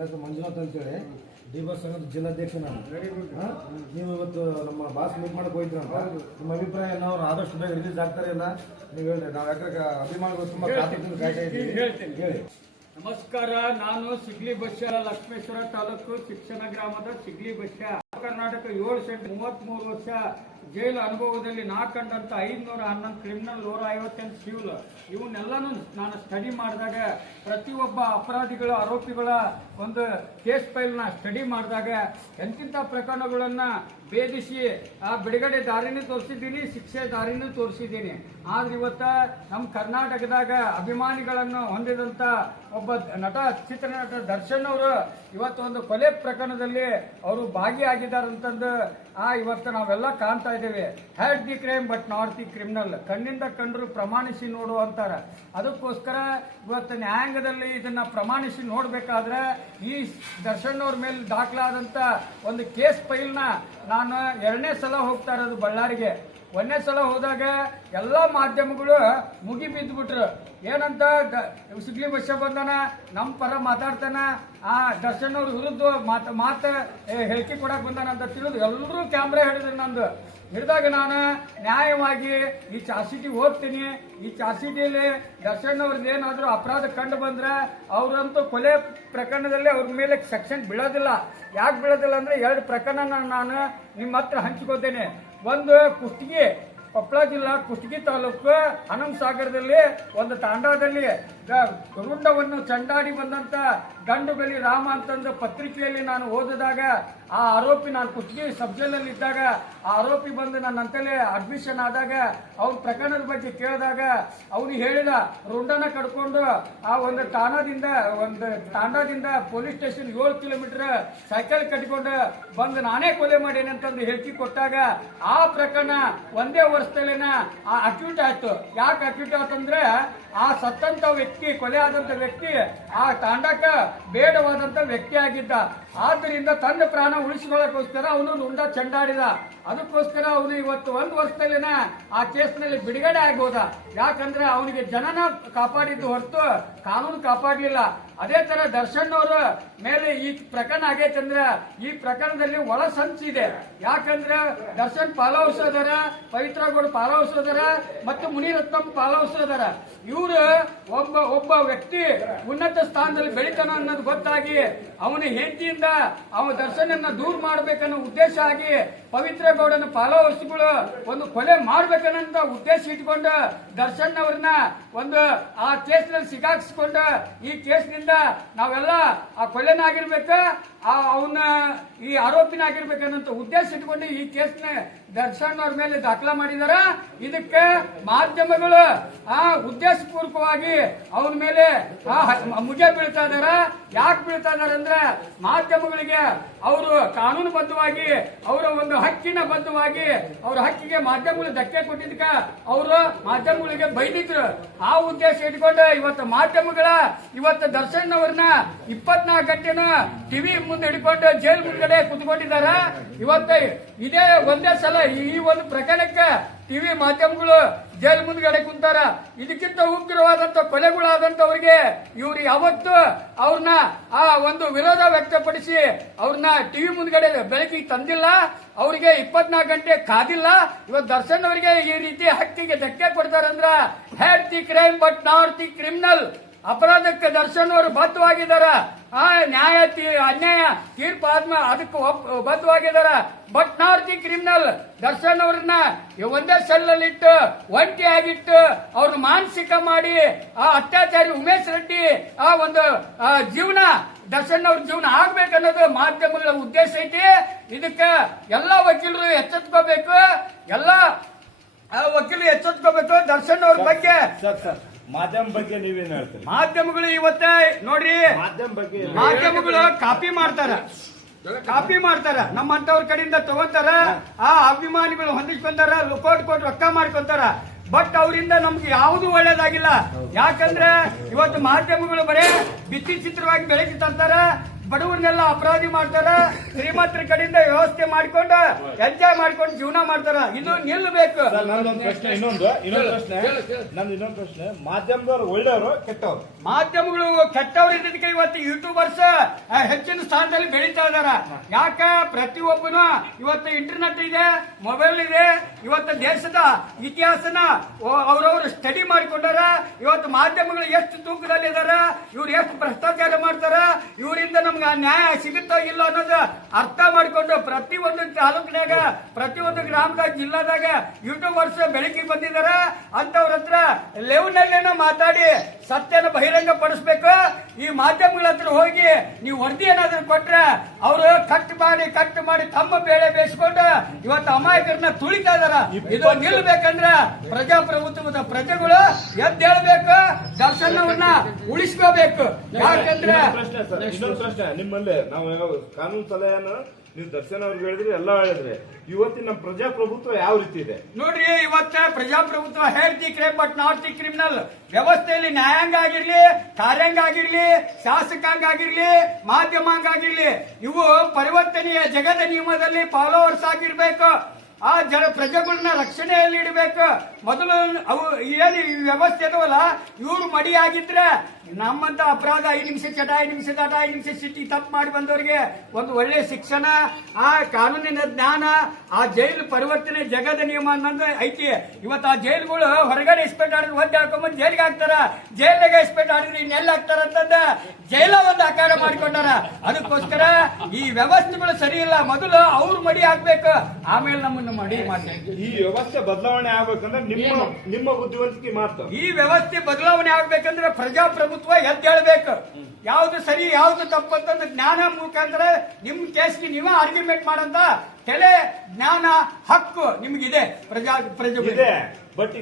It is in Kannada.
ನನ್ನ ಹೆಸರು ಮಂಜುನಾಥ್ ಅಂತೇಳಿ ಡಿ ಬಸ್ ಸಂಘದ ಜಿಲ್ಲಾಧ್ಯಕ್ಷ ನಾನು. ನೀವು ಇವತ್ತು ನಮ್ಮ ಬಾಸ್ ಮೀಟ್ ಮಾಡಕ್ಕೆ ಹೋಗಿದ್ರಂತ, ನಿಮ್ಮ ಅಭಿಪ್ರಾಯ ಎಲ್ಲ ಅವ್ರು ಆದಷ್ಟು ಬೇಗ ರಿಲೀಸ್ ಆಗ್ತಾರೆ ಇಲ್ಲ ನೀವು ಹೇಳ್ರಿ. ನಾವು ಯಾಕಂದ್ರೆ ಅಭಿಮಾನಿಗಳು ತುಂಬಾ ಕಾಯ್ತಾ ಇದ್ದೀವಿ, ಹೇಳಿ. ನಮಸ್ಕಾರ, ನಾನು ಸಿಗ್ಲಿ ಬಸ್ಯ ಲಕ್ಷ್ಮೇಶ್ವರ ತಾಲೂಕು ಶಿಕ್ಷಣ ಗ್ರಾಮದ ಸಿಗ್ಲಿ ಬಸ್ಯ. ಕರ್ನಾಟಕ 7 ಸೆಂಟ್ 33 ವರ್ಷ ಜೈಲು ಅನುಭವದಲ್ಲಿ ನಾ ಕಂಡಂತ 511 ಕ್ರಿಮಿನಲ್ 158 ಸಿವಿಲ್ ಇವನ್ನೆಲ್ಲಾನು ನಾನು ಸ್ಟಡಿ ಮಾಡಿದಾಗ ಪ್ರತಿಯೊಬ್ಬ ಅಪರಾಧಿಗಳ ಆರೋಪಿಗಳ ಒಂದು ಕೇಸ್ ಫೈಲ್ನ ಸ್ಟಡಿ ಮಾಡಿದಾಗ ಎಂತಿಂಥ ಪ್ರಕರಣಗಳನ್ನ ಭೇದಿಸಿ ಆ ಬಿಡುಗಡೆ ದಾರಿನೂ ತೋರಿಸಿದ್ದೀನಿ, ಶಿಕ್ಷೆ ದಾರಿನೂ ತೋರಿಸಿದ್ದೀನಿ. ಆದ್ರೆ ಇವತ್ತ ನಮ್ಮ ಕರ್ನಾಟಕದಾಗ ಅಭಿಮಾನಿಗಳನ್ನು ಹೊಂದಿದಂತ ಒಬ್ಬ ಚಿತ್ರನಟ ದರ್ಶನ್ ಅವರು ಇವತ್ತು ಒಂದು ಕೊಲೆ ಪ್ರಕರಣದಲ್ಲಿ ಅವರು ಭಾಗಿಯಾಗಿದ್ದಾರಂತಂದು ಇವತ್ತು ನಾವೆಲ್ಲ ಕಾಣ್ತಾ ಇದ್ದೇವೆ. Had the crime but not the criminal. ಕಣ್ಣಿಂದ ಕಂಡ್ರು ಪ್ರಮಾಣಿಸಿ ನೋಡು ಅಂತಾರೆ. ಅದಕ್ಕೋಸ್ಕರ ಇವತ್ತು ನ್ಯಾಯಾಂಗದಲ್ಲಿ ಇದನ್ನ ಪ್ರಮಾಣಿಸಿ ನೋಡ್ಬೇಕಾದ್ರೆ ಈ ದರ್ಶನ್ ಅವ್ರ ಮೇಲೆ ದಾಖಲಾದಂತ ಒಂದು ಕೇಸ್ ಫೈಲ್ನ ನಾನು 2ನೇ ಸಲ ಹೋಗ್ತಾ ಇರೋದು ಬಳ್ಳಾರಿಗೆ. 1ನೇ ಸಲ ಹೋದಾಗ ಎಲ್ಲಾ ಮಾಧ್ಯಮಗಳು ಮುಗಿ ಬಿದ್ದುಬಿಟ್ರು. ಏನಂತ ಸಿಗ್ಲಿ ಬಸ್ಯ ಬಂದಾನ, ನಮ್ಮ ಪರ ಮಾತಾಡ್ತಾನ, ಆ ದರ್ಶನ್ ಅವ್ರ ವಿರುದ್ಧ ಮಾತ ಹೇಳಿಕೆ ಕೊಡಕ್ ಬಂದಾನ ಅಂತ ತಿಳಿದು ಎಲ್ಲರೂ ಕ್ಯಾಮ್ರಾ ಹಿಡಿದ್ರು. ನಂದು ಹಿಡಿದಾಗ ನಾನು ನ್ಯಾಯವಾಗಿ ಈ ಚಾರ್ಜ್ ಶೀಟಿಗೆ ಹೋಗ್ತೀನಿ. ಈ ಚಾರ್ಜ್ ಶೀಟಿಯಲ್ಲಿ ದರ್ಶನ್ ಅವ್ರದ್ದು ಏನಾದ್ರು ಅಪರಾಧ ಕಂಡು ಬಂದ್ರೆ ಅವರಂತೂ ಕೊಲೆ ಪ್ರಕರಣದಲ್ಲಿ ಅವ್ರ ಮೇಲೆ ಸೆಕ್ಷನ್ ಬೀಳೋದಿಲ್ಲ. ಯಾಕೆ ಬೀಳೋದಿಲ್ಲ ಅಂದ್ರೆ 2 ಪ್ರಕರಣ ನಾನು ನಿಮ್ಮ ಹತ್ರ ಹಂಚ್ಕೋತೇನೆ. ಒಂದು ಕುಷ್ಟಗಿ, ಕೊಪ್ಪಳ ಜಿಲ್ಲಾ ಕುಷ್ಟಗಿ ತಾಲೂಕು ಹನುಮಸಾಗರದಲ್ಲಿ ಒಂದು ತಾಂಡಾದಲ್ಲಿ ರುಂಡವನ್ನು ಚಂಡಾಡಿ ಬಂದಂತ ಗಂಡು ಗಲಿ ರಾಮ ಅಂತಂದು ಪತ್ರಿಕೆಯಲ್ಲಿ ನಾನು ಓದಿದಾಗ ಆ ಆರೋಪಿ, ನಾನು ಕುಷ್ಟಗಿ ಸಬ್ ಜೈಲಲ್ಲಿ ಇದ್ದಾಗ ಆ ಆರೋಪಿ ಬಂದು ನನ್ನ ಅಂತಲೇ ಅಡ್ಮಿಷನ್ ಆದಾಗ ಅವ್ರ ಪ್ರಕರಣದ ಬಗ್ಗೆ ಕೇಳಿದಾಗ ಅವನು ಹೇಳಿದ, ರುಂಡನ ಕಡ್ಕೊಂಡು ಆ ಒಂದು ತಾಂಡಾದಿಂದ ಪೊಲೀಸ್ ಸ್ಟೇಷನ್ 7 ಕಿಲೋಮೀಟರ್ ಸೈಕಲ್ ಕಟ್ಕೊಂಡು ಬಂದು ನಾನೇ ಕೊಲೆ ಮಾಡೇನೆ ಅಂತಂದು ಹೇಳಿಕೆ ಕೊಟ್ಟಾಗ ಆ ಪ್ರಕರಣ 1ನೇ ವರ್ಷದಲ್ಲಿನ ಅಕ್ಯೂಟ್ ಆಯ್ತು. ಯಾಕೆ ಅಕ್ಯೂಟ್ ಆಯ್ತಂದ್ರೆ ಆ ಸತ್ತಂತ ವ್ಯಕ್ತಿ, ಕೊಲೆ ಆದಂತ ವ್ಯಕ್ತಿ ಆ ತಾಂಡಕ್ಕ ಬೇಡವಾದಂತ ವ್ಯಕ್ತಿ ಆಗಿದ್ದ. ಆದ್ದರಿಂದ ತನ್ನ ಪ್ರಾಣ ಉಳಿಸಿಕೊಳ್ಳೋಕ್ಕೋಸ್ಕರ ಅವನು ರುಂಡ ಚಂಡಾಡಿದ. ಅದಕ್ಕೋಸ್ಕರ ಅವನು ಇವತ್ತು 1 ವರ್ಷದಲ್ಲಿನ ಆ ಕೇಸ್ನಲ್ಲಿ ಬಿಡುಗಡೆ ಆಗೋದ. ಯಾಕಂದ್ರೆ ಅವನಿಗೆ ಜನನ ಕಾಪಾಡಿದ್ದು ಹೊರತು ಕಾನೂನು ಕಾಪಾಡಲಿಲ್ಲ. ಅದೇ ತರ ದರ್ಶನ್ ಅವರ ಮೇಲೆ ಈ ಪ್ರಕರಣ ಆಗೈತಂದ್ರೆ ಈ ಪ್ರಕರಣದಲ್ಲಿ ಒಳ ಸಂಚಿದೆ. ಯಾಕಂದ್ರೆ ದರ್ಶನ್ ಪಾಲಹೌಸ್ ಅದರ, ಪವಿತ್ರ ಗೌಡ ಪಾಲಹೌಸ್ ಅದರ ಮತ್ತು ಮುನಿರತ್ನಂ ಪಾಲಹೌಸ್ ಅದರ. ಇವರು ಒಬ್ಬ ವ್ಯಕ್ತಿ ಉನ್ನತ ಸ್ಥಾನದಲ್ಲಿ ಬೆಳಿತಾನ ಅನ್ನೋದು ಗೊತ್ತಾಗಿ ಅವನ ಹೆಂಡತಿಯಿಂದ ದರ್ಶನನ್ನ ದೂರ ಮಾಡ್ಬೇಕನ್ನೋ ಉದ್ದೇಶ ಆಗಿ ಪವಿತ್ರ ಗೌಡನ ಪಾಲಹೌಸ್ಗಳು ಒಂದು ಕೊಲೆ ಮಾಡ್ಬೇಕನ್ನಂತ ಉದ್ದೇಶ ಇಟ್ಕೊಂಡು ದರ್ಶನ್ ಅವರನ್ನ ಒಂದು ಆ ಕೇಸ್ನಲ್ಲಿ ಸಿಗಾಕ್ಸ್ಕೊಂಡು ಈ ಕೇಸ್ನಿಂದ ನಾವೆಲ್ಲ ಆ ಕೊಲೆನಾಗಿರ್ಬೇಕ, ಅವನ ಈ ಆರೋಪಿನಾಗಿರ್ಬೇಕನ್ನಂತ ಉದ್ದೇಶ ಇಟ್ಕೊಂಡು ಈ ಕೇಸ್ನ ದರ್ಶನ್ ಅವ್ರ ಮೇಲೆ ದಾಖಲಾ ಮಾಡಿದಾರ. ಇದಕ್ಕೆ ಮಾಧ್ಯಮಗಳು ಉದ್ದೇಶಪೂರ್ವಕವಾಗಿ ಅವನ ಮೇಲೆ ಮುಗೆ ಬೀಳ್ತಾ ಇದಾರ. ಯಾಕೆ ಬೀಳ್ತಾ ಇದಾರೆ ಅಂದ್ರೆ ಮಾಧ್ಯಮಗಳಿಗೆ ಅವರು ಕಾನೂನುಬದ್ಧವಾಗಿ ಅವರ ಒಂದು ಹಕ್ಕಿನ ಬದ್ಧವಾಗಿ ಅವರ ಹಕ್ಕಿಗೆ ಮಾಧ್ಯಮಗಳು ಧಕ್ಕೆ ಕೊಟ್ಟಿದ್ದಕ್ಕ ಅವರು ಮಾಧ್ಯಮಗಳಿಗೆ ಬೈದಿದ್ರು. ಆ ಉದ್ದೇಶ ಇಟ್ಕೊಂಡು ಇವತ್ತು ಮಾಧ್ಯಮಗಳ ದರ್ಶನ್ ಅವ್ರನ್ನ 24 ಗಂಟೆನೂ ಟಿವಿ ಮುಂದೆ ಹಿಡ್ಕೊಂಡು ಜೈಲ್ ಮುಂದ್ಗಡೆ ಕುತ್ಕೊಂಡಿದಾರ. ಇವತ್ತು ಇದೇ 1ನೇ ಸಲ ಈ ಒಂದು ಪ್ರಕರಣಕ್ಕೆ ಟಿವಿ ಮಾಧ್ಯಮಗಳು ಜೈಲ್ ಮುಂದ್ಗಡೆ ಕುಂತಾರ. ಇದಕ್ಕಿಂತ ಉಗ್ರವಾದಂತ ಕೊಲೆಗಳಾದಂತವ್ರಿಗೆ ಇವ್ರು ಯಾವತ್ತು ಅವ್ರನ್ನ ಆ ಒಂದು ವಿರೋಧ ವ್ಯಕ್ತಪಡಿಸಿ ಅವ್ರನ್ನ ಟಿವಿ ಮುಂದ್ಗಡೆ ಬೆಳಕಿಗೆ ತಂದಿಲ್ಲ. ಅವರಿಗೆ 24 ಗಂಟೆ ಕಾದಿಲ್ಲ. ಇವತ್ತು ದರ್ಶನ್ ಅವರಿಗೆ ಈ ರೀತಿ ಹಕ್ಕಿಗೆ ಧಕ್ಕೆ ಕೊಡ್ತಾರಂದ್ರ hate the crime but not the criminal. ಅಪರಾಧಕ್ಕೆ ದರ್ಶನ್ ಅವರು ಬದ್ಧವಾಗಿದ್ದಾರ. ನ್ಯಾಯ ಅನ್ಯಾಯ ತೀರ್ಪು ಆದ್ಮೇಲೆ ಅದಕ್ಕೆ ಬದ್ಧವಾಗಿದ್ದಾರ. But not the criminal. Darshan ಅವ್ರನ್ನ 1ನೇ ಸೆಲ್ಲಲ್ಲಿಟ್ಟು ಒಂಟಿಯಾಗಿಟ್ಟು ಅವ್ರನ್ನ ಮಾನಸಿಕ ಮಾಡಿ ಆ ಅತ್ಯಾಚಾರಿ ಉಮೇಶ್ ರೆಡ್ಡಿ ಆ ಒಂದು ಜೀವನ ದರ್ಶನ್ ಅವ್ರ ಜೀವನ ಆಗ್ಬೇಕನ್ನೋದು ಮಾಧ್ಯಮಗಳ ಉದ್ದೇಶ ಐತಿ. ಇದಕ್ಕೆ ಎಲ್ಲಾ ವಕೀಲರು ಎಚ್ಚೆತ್ಕೋಬೇಕು. ಎಲ್ಲಾ ವಕೀಲರು ಎಚ್ಚೆತ್ಕೋಬೇಕು. ದರ್ಶನ್ ಅವ್ರ ಬಗ್ಗೆ ಮಾಧ್ಯಮ ಬಗ್ಗೆ ನೀವೇನ್ ಹೇಳ್ತೀರಿ? ಮಾಧ್ಯಮಗಳು ಇವತ್ತೇ ನೋಡ್ರಿ, ಮಾಧ್ಯಮಗಳು ಕಾಪಿ ಮಾಡ್ತಾರ, ನಮ್ಮಂತವ್ರ ಕಡೆಯಿಂದ ತಗೋತಾರ. ಆ ಅಭಿಮಾನಿಗಳು ಹೊಂದಿಸ್ಕೊಂತಾರ, ಲುಕೌಟ್ ಕೊಟ್ಟು ರೊಕ್ಕ ಮಾಡ್ಕೊಂತಾರ. ಬಟ್ ಅವರಿಂದ ನಮ್ಗೆ ಯಾವುದು ಒಳ್ಳೇದಾಗಿಲ್ಲ. ಯಾಕಂದ್ರೆ ಇವತ್ತು ಮಾಧ್ಯಮಗಳು ಬರೇ ಬಿತ್ತಿ ಚಿತ್ರವಾಗಿ ಬೆಳಕಿ ತರ್ತಾರ. ಬಡವರನ್ನೆಲ್ಲ ಅಪರಾಧಿ ಮಾಡ್ತಾರ, ಶ್ರೀಮಂತರ ಕಡೆಯಿಂದ ವ್ಯವಸ್ಥೆ ಮಾಡ್ಕೊಂಡು ಎಂಜಾಯ್ ಮಾಡ್ಕೊಂಡು ಜೀವನ ಮಾಡ್ತಾರ. ಇದು ನಿಲ್ಲಬೇಕು. ಸರ್, ನಂದೊಂದು ಪ್ರಶ್ನೆ, ಇನ್ನೊಂದು ಪ್ರಶ್ನೆ, ಮಾಧ್ಯಮದವ್ರು ಒಳ್ಳೆಯವರು ಕೆಟ್ಟವ್ರು? ಮಾಧ್ಯಮಗಳು ಕೆಟ್ಟವ್ರು ಇದ್ದಕ್ಕೆ ಇವತ್ತು ಯೂಟ್ಯೂಬರ್ಸ್ ಹೆಚ್ಚಿನ ಸ್ಥಾನದಲ್ಲಿ ಬೆಳೀತಾ ಇದಾರ. ಯಾಕ ಪ್ರತಿಯೊಬ್ಬನು ಇವತ್ತು ಇಂಟರ್ನೆಟ್ ಇದೆ, ಮೊಬೈಲ್ ಇದೆ. ಇವತ್ತು ದೇಶದ ಇತಿಹಾಸನ ಅವ್ರವ್ರು ಸ್ಟಡಿ ಮಾಡಿಕೊಂಡಾರ. ಇವತ್ತು ಮಾಧ್ಯಮಗಳು ಎಷ್ಟು ತೂಕದಲ್ಲಿ ಇದಾರ, ಇವ್ರು ಎಷ್ಟು ಭ್ರಷ್ಟಾಚಾರ ಮಾಡ್ತಾರ, ಇವರಿಂದ ನಮ್ಗೆ ನ್ಯಾಯ ಸಿಗುತ್ತೋ ಇಲ್ಲ ಅನ್ನೋದು ಅರ್ಥ ಮಾಡಿಕೊಂಡು ಪ್ರತಿಯೊಂದು ತಾಲೂಕಿನಾಗ, ಪ್ರತಿಯೊಂದು ಗ್ರಾಮದಾಗ, ಜಿಲ್ಲಾದಾಗ ಯೂಟ್ಯೂಬರ್ಸ್ ಬೆಳಕಿಗೆ ಬಂದಿದಾರ. ಅಂತವ್ರ ಹತ್ರ ಲೆವ್ನಲ್ಲೇನೋ ಮಾತಾಡಿ ಸತ್ಯನ ಬಹಿರಂಗ ಪಡಿಸ್ಬೇಕು. ಈ ಮಾಧ್ಯಮಗಳ ಹತ್ರ ಹೋಗಿ ನೀವು ವರದಿ ಏನಾದ್ರು ಕೊಟ್ರೆ ಅವರು ಕಟ್ ಮಾಡಿ ತಮ್ಮ ಬೇಳೆ ಬೇಯಿಸ್ಕೊಂಡು ಇವತ್ತು ಅಮಾಯಕರನ್ನ ತುಳಿತಾ ಇದಾರ. ಇದು ನಿಲ್ಬೇಕಂದ್ರೆ ಪ್ರಜಾಪ್ರಭುತ್ವದ ಪ್ರಜೆಗಳು ಎದ್ದೇಳಬೇಕು, ದರ್ಶನವನ್ನ ಉಳಿಸ್ಕೋಬೇಕು. ಯಾಕಂದ್ರೆ ಇನ್ನೊಂದು ಪ್ರಶ್ನೆ ನಿಮ್ಮಲ್ಲಿ ನಾವು ಕಾನೂನು ಸಲಹೆಯನ್ನು ನೀವು ದರ್ಶನ ಅವ್ರಿಗೆ ಹೇಳಿದ್ರಿ, ಎಲ್ಲ ಹೇಳಿದ್ರಿ. ಇವತ್ತಿನ ನಮ್ಮ ಪ್ರಜಾಪ್ರಭುತ್ವ ಯಾವ ರೀತಿ ಇದೆ ನೋಡ್ರಿ. ಇವತ್ತ ಪ್ರಜಾಪ್ರಭುತ್ವ hair the crime but not the criminal ವ್ಯವಸ್ಥೆಯಲ್ಲಿ ನ್ಯಾಯಾಂಗ ಆಗಿರ್ಲಿ, ಕಾರ್ಯಾಂಗ ಆಗಿರ್ಲಿ, ಶಾಸಕಾಂಗ ಆಗಿರ್ಲಿ, ಮಾಧ್ಯಮಾಂಗ ಆಗಿರ್ಲಿ, ಇವು ಪರಿವರ್ತನೆಯ ಜಗದ ನಿಯಮದಲ್ಲಿ ಫಾಲೋವರ್ಸ್ ಆಗಿರ್ಬೇಕು. ಆ ಪ್ರಜೆಗಳನ್ನ ರಕ್ಷಣೆಯಲ್ಲಿ ಇಡಬೇಕು. ಮೊದಲು ಅವು ಏನು ಈ ವ್ಯವಸ್ಥೆ ಅದವಲ್ಲ, ಇವ್ರು ಮಡಿ ಆಗಿದ್ರೆ ನಮ್ಮಂತ ಅಪರಾಧ 5 ನಿಮಿಷ ಚಟ, 5 ನಿಮಿಷ ದಾಟ, 5 ನಿಮಿಷ ಸಿಟಿ ತಪ್ಪು ಮಾಡಿ ಬಂದವರಿಗೆ ಒಂದು ಒಳ್ಳೆ ಶಿಕ್ಷಣ, ಆ ಕಾನೂನಿನ ಜ್ಞಾನ, ಆ ಜೈಲು ಪರಿವರ್ತನೆ ಜಗದ ನಿಯಮ ಅನ್ನೋದು ಐತಿ. ಇವತ್ತು ಆ ಜೈಲುಗಳು ಹೊರಗಡೆ ಎಸ್ಪೆಕ್ಟ್ ಆಡಿದ್ರೆ ಒದ್ದೆ ಹಾಕೊಂಡ್ಬಂದು ಜೈಲಿಗೆ ಹಾಕ್ತಾರ, ಜೈಲಿಗೆ ಎಸ್ಪೆಕ್ಟ್ ಆಡಿದ್ರೆ ಇನ್ನೆಲ್ಲ ಹಾಕ್ತಾರ ಅಂತಂದ ಜೈಲ ಒಂದು ಆಕಾರ ಮಾಡ್ಕೊಂಡಾರ. ಅದಕ್ಕೋಸ್ಕರ ಈ ವ್ಯವಸ್ಥೆಗಳು ಸರಿ ಇಲ್ಲ. ಮೊದಲು ಅವ್ರು ಮಡಿ ಹಾಕ್ಬೇಕು, ಆಮೇಲೆ ನಮ್ಮನ್ನು ಮಡಿ ಮಾಡ್ಬೇಕು. ಈ ವ್ಯವಸ್ಥೆ ಬದಲಾವಣೆ ಆಗ್ಬೇಕಂದ್ರೆ ನಿಮ್ಮ ಬುದ್ಧಿವಂತಿಕೆ ಮಾತ್ರ. ಈ ವ್ಯವಸ್ಥೆ ಬದಲಾವಣೆ ಆಗ್ಬೇಕಂದ್ರೆ ಪ್ರಜಾಪ್ರಭುತ್ವ ಎದ್ದೇಳಬೇಕು. ಯಾವ್ದು ಸರಿ ಯಾವ್ದು ತಪ್ಪು ಅಂತಂದ್ರೆ ಜ್ಞಾನ ಮುಖಾಂತರ ನಿಮ್ ಕೇಸ್ಗೆ ನೀವೇ ಆರ್ಗ್ಯುಮೆಂಟ್ ಮಾಡಂತ ತಲೆ ಜ್ಞಾನ ಹಕ್ಕು ನಿಮ್ಗಿದೆ. ಪ್ರಜೆಗಳು ಇದೆ, ಬಟ್